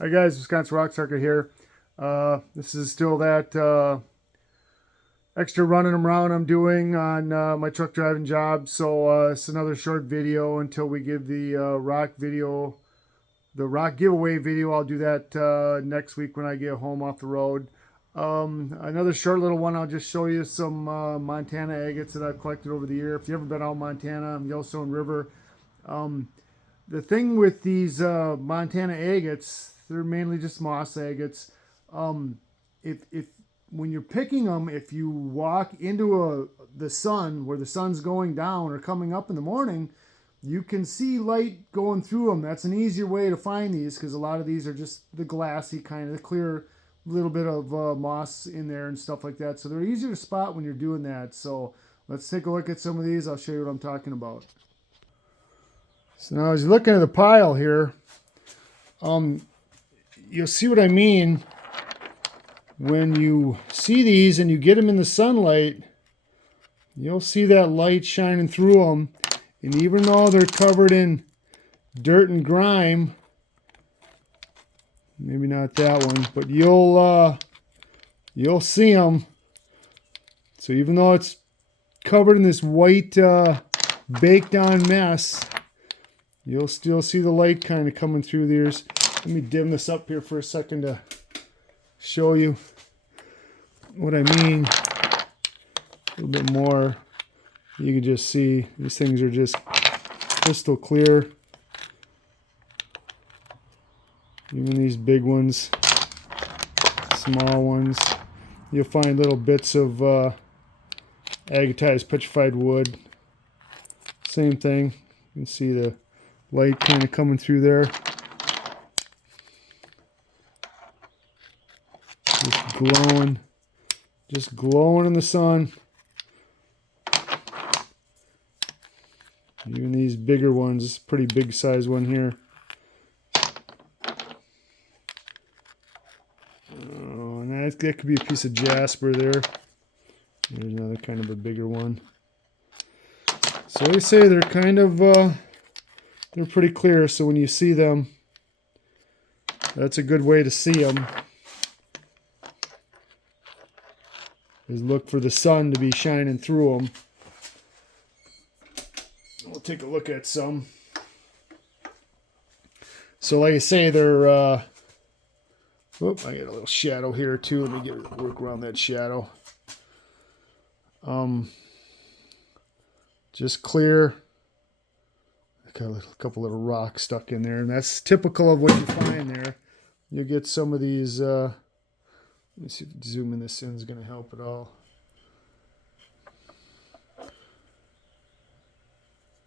Hi guys, Wisconsin Rock Sucker here. This is still that extra running around I'm doing on my truck driving job. So it's another short video until we give the the rock giveaway video. I'll do that next week when I get home off the road. Another short little one. I'll just show you some Montana agates that I've collected over the year. If you've ever been out in Montana, Yellowstone River, um, the thing with these Montana agates, they're mainly just moss agates. Um, if when you're picking them, if you walk into the sun where the sun's going down or coming up in the morning, you can see light going through them. That's an easier way to find these because a lot of these are just the glassy kind of the clear little bit of moss in there and stuff like that. So they're easier to spot when you're doing that. So let's take a look at some of these. I'll show you what I'm talking about. So now as you look into the pile here, you'll see what I mean. When you see these and you get them in the sunlight, you'll see that light shining through them. And even though they're covered in dirt and grime, maybe not that one, but you'll see them. So even though it's covered in this white baked on mess, you'll still see the light kind of coming through these. Let me dim this up here for a second to show you what I mean a little bit more. You can just see these things are just crystal clear. Even these big ones, small ones, you'll find little bits of agatized petrified wood. Same thing. You can see the light kind of coming through there. Just glowing in the sun. Even these bigger ones, this is a pretty big size one here. Oh, and that could be a piece of jasper there. There's another kind of a bigger one. So they say they're kind of, they're pretty clear. So when you see them, that's a good way to see them. Is look for the sun to be shining through them. We'll take a look at some. So like I say, they're whoop, I got a little shadow here too. Let me work around that shadow. Just clear. Got a couple little rocks stuck in there, and that's typical of what you find there. You'll get some of these let me see if zooming this in is going to help at all.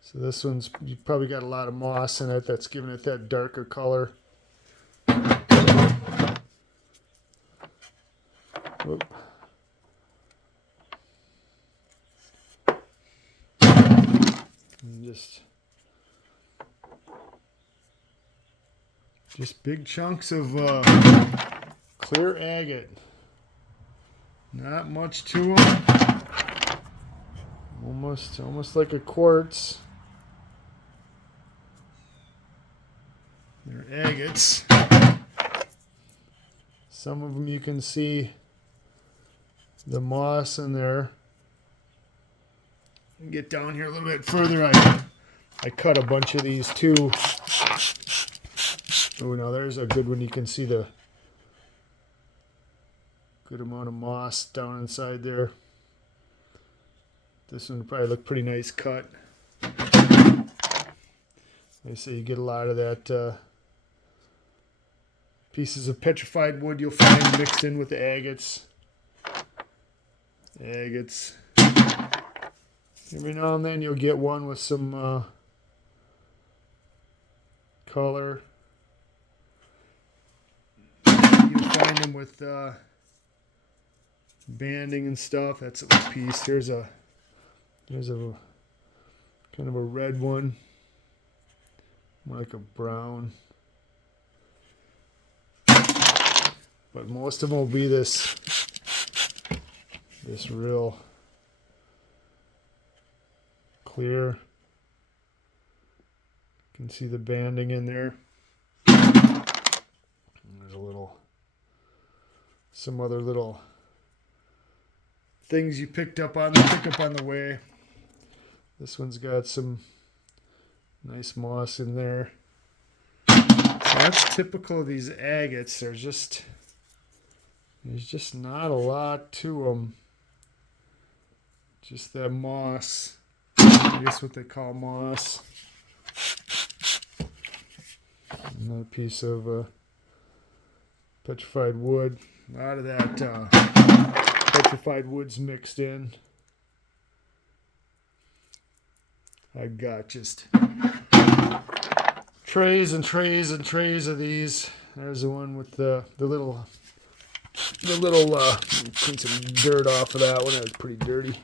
So this one's, you probably got a lot of moss in it that's giving it that darker color. Whoop. And just big chunks of clear agate. Not much to them. Almost like a quartz. They're agates. Some of them you can see the moss in there. Get down here a little bit further. I cut a bunch of these too. Oh, now there's a good one. You can see the good amount of moss down inside there. This one would probably look pretty nice cut. Like I say, you get a lot of that pieces of petrified wood you'll find mixed in with the agates. Every now and then you'll get one with some color. You'll find them with banding and stuff. That's a little piece. There's a kind of a red one, more like a brown. But most of them will be this real clear. You can see the banding in there. some other little things you pick up on the way. This one's got some nice moss in there. So that's typical of these agates. There's just not a lot to them. Just that moss. I guess what they call moss. Another piece of petrified wood. A lot of that petrified wood's mixed in. I've got just trays and trays and trays of these. There's the one with the little clean some dirt off of that one. That was pretty dirty.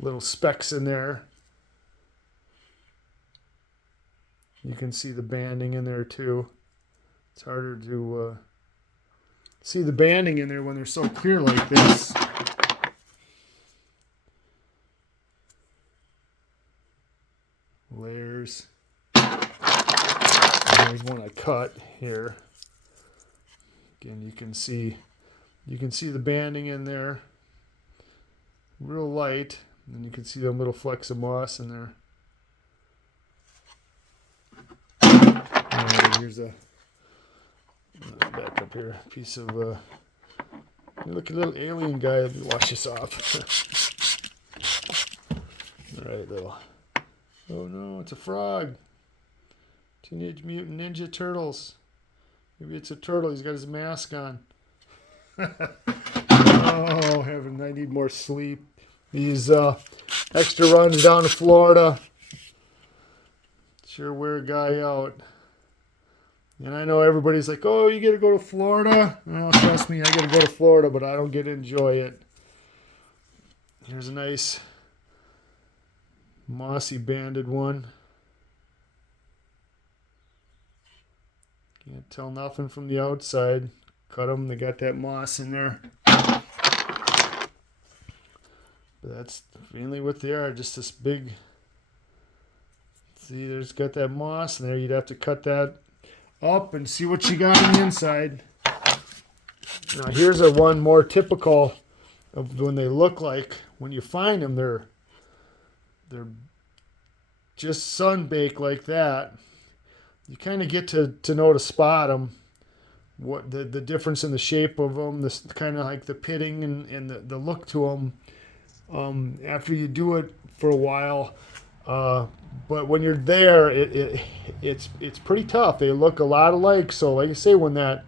Little specks in there. You can see the banding in there too. It's harder to see the banding in there when they're so clear like this. Layers. And there's one I cut here. Again, you can see the banding in there. Real light, and you can see them little flecks of moss in there. And here's a back up here, piece of look, a little alien guy. Let me wash this off. All right, little. Oh no, it's a frog. Teenage Mutant Ninja Turtles. Maybe it's a turtle. He's got his mask on. Oh, heaven, I need more sleep. These extra runs down to Florida sure wear a guy out. And I know everybody's like, oh, you get to go to Florida? Oh, trust me, I get to go to Florida, but I don't get to enjoy it. Here's a nice mossy banded one. Can't tell nothing from the outside. Cut them, they got that moss in there. But that's mainly what they are, just this big. See, there's got that moss in there. You'd have to cut that up and see what you got on the inside. Now here's a one more typical of when they look like, when you find them, they're just sun-baked like that. You kind of get to know to spot them. What the difference in the shape of them, this kind of like the pitting and the look to them. After you do it for a while, but when you're there, it's pretty tough. They look a lot alike. So like I say, when that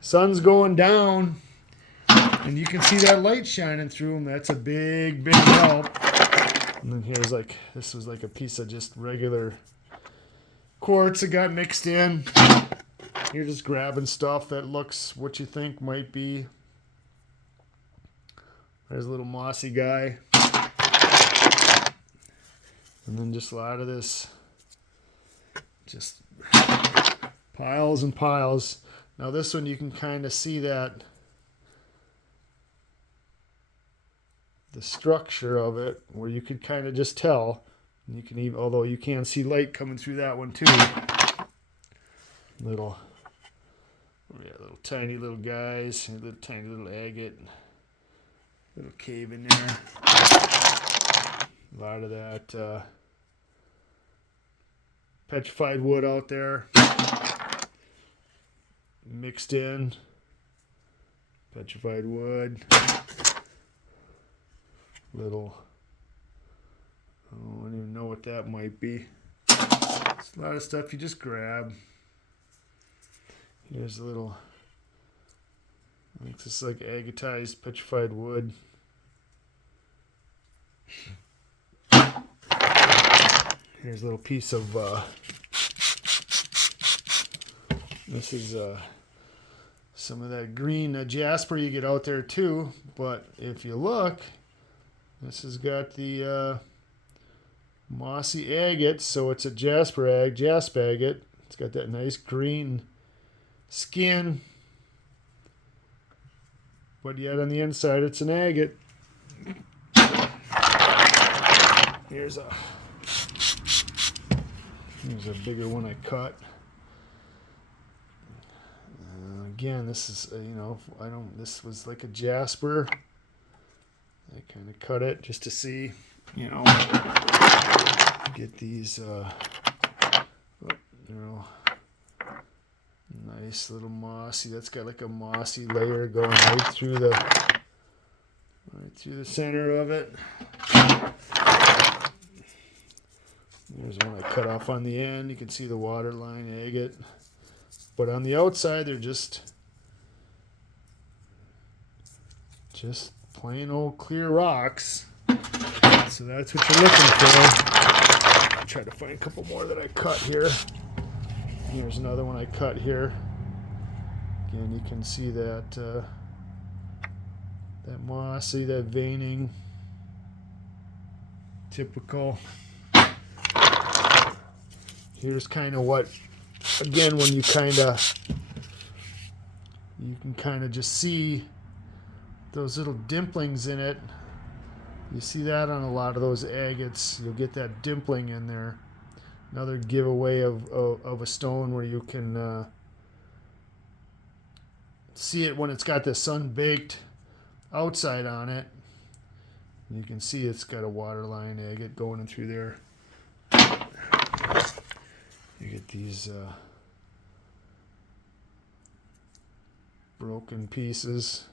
sun's going down and you can see that light shining through them, that's a big help. And then here's like, this was like a piece of just regular quartz that got mixed in. You're just grabbing stuff that looks what you think might be. There's a little mossy guy. And then just a lot of this. Just piles and piles. Now this one you can kind of see that the structure of it, where you could kind of just tell. And you can even, although you can see light coming through that one too. Little tiny little guys, little tiny little agate. Little cave in there. A lot of that petrified wood out there. Mixed in. Petrified wood. Little, I don't even know what that might be. It's a lot of stuff you just grab. Here's a little, I think this is like agatized petrified wood. Here's a little piece of, this is some of that green jasper you get out there too. But if you look, this has got the mossy agate, so it's a jasp agate. It's got that nice green skin. But yet on the inside it's an agate. Here's a bigger one I cut. again, this is this was like a jasper. I kind of cut it just to see, get these nice little mossy. That's got like a mossy layer going right through the center of it. There's one I cut off on the end. You can see the waterline agate. But on the outside, they're just plain old clear rocks. So that's what you're looking for. I'll try to find a couple more that I cut here. Here's another one I cut here. Again, you can see that that mossy, that veining. Typical. Here's kind of what, again, when you can kind of just see those little dimplings in it. You see that on a lot of those agates. You'll get that dimpling in there. Another giveaway of a stone where you can see it when it's got the sun-baked outside on it. You can see it's got a waterline agate going in through there. You get these broken pieces.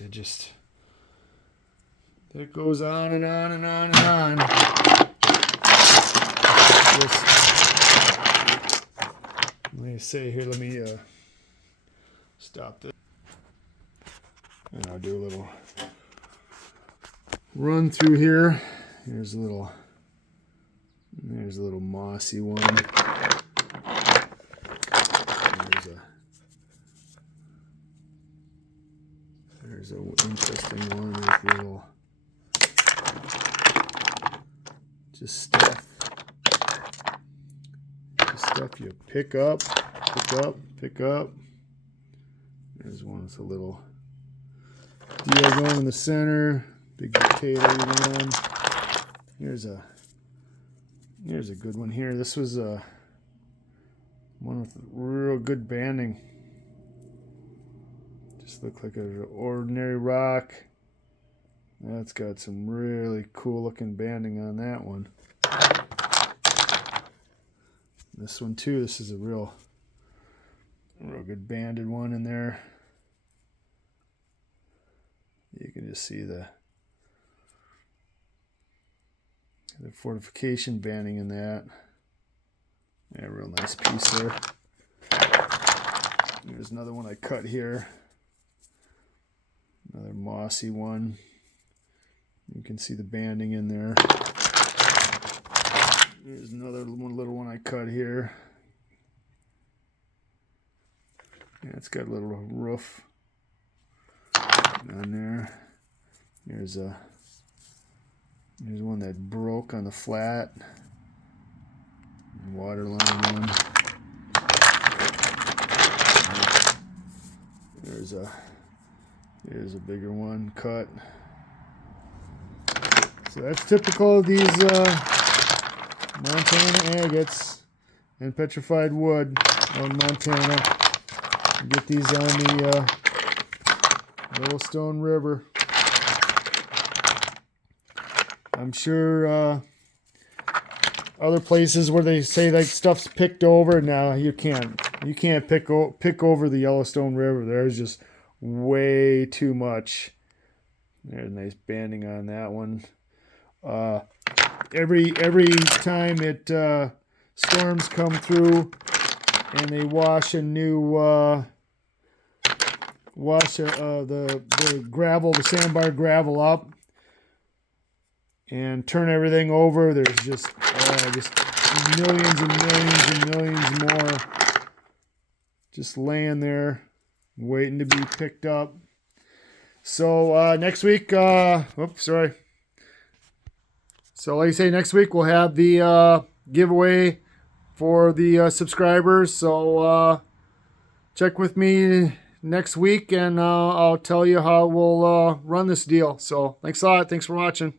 And just it goes on and on and on and on. Let me say here, let me stop this. And I'll do a little run through here. There's a little mossy one. There's an interesting one with little stuff you pick up. There's one with a little deal going in the center. Big potato one. Here's a good one here. This was one with real good banding. Just looked like an ordinary rock. That's got some really cool looking banding on that one. This one too. This is a real good banded one in there. You can just see the fortification banding in that. Yeah, real nice piece there. There's another one I cut here. Another mossy one. You can see the banding in there. There's another little one I cut here. Yeah, it's got a little roof on there. Here's one that broke on the flat. Waterline one. Here's a bigger one cut. So that's typical of these Montana agates and petrified wood out in Montana. You get these on the Yellowstone River. I'm sure other places where they say that stuff's picked over, now you can't pick over the Yellowstone River. There's just way too much. There's nice banding on that one. Every time it storms come through and they wash a new the gravel, the sandbar gravel up and turn everything over, there's just millions and millions and millions more just laying there waiting to be picked up. So next week, oops, sorry. So like I say, next week we'll have the giveaway for the subscribers. So check with me next week and I'll tell you how we'll run this deal. So thanks a lot. Thanks for watching.